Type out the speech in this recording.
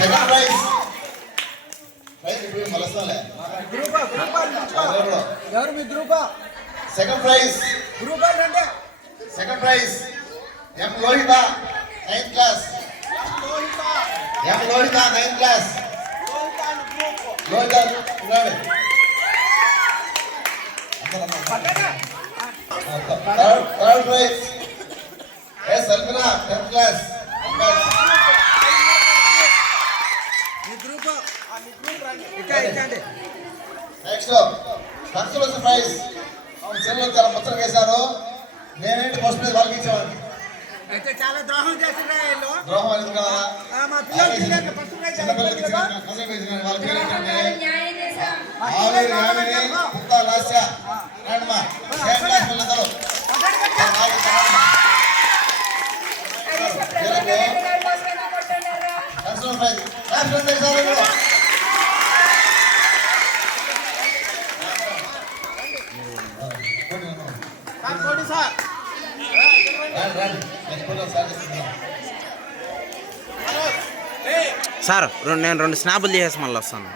Second prize మలస్తాలే ఎవరు మీ గ్రూపా? సెకండ్ ప్రైజ్ గ్రూప్ అంటే second prize M Lohitha 9th class. M Lohitha 9th class. Lohitha third prize S Almina 10th class. Next consolation prize చెల్లెలు చాలా ముచ్చట వేశారు. నేనేంటి ఫస్ట్ ప్రైజ్ వాళ్ళకి ఇచ్చేవాడిని. అయితే చాలా ద్రోహం చేసిండ్రా వీళ్ళు. ద్రోహం ఎందుకు కదా? మా పిల్లలకి ఫస్ట్ ప్రైజ్ చిన్నపిల్లలకి వాళ్ళ పేరు ఏంటంటే ఆవేరి యామిని పుత్త లాస్య రండమ్మా సెకండ్ క్లాస్ పిల్లలు consolation prize class prize sir నేను 2 స్నాపులు చేసి మళ్ళీ వస్తాను.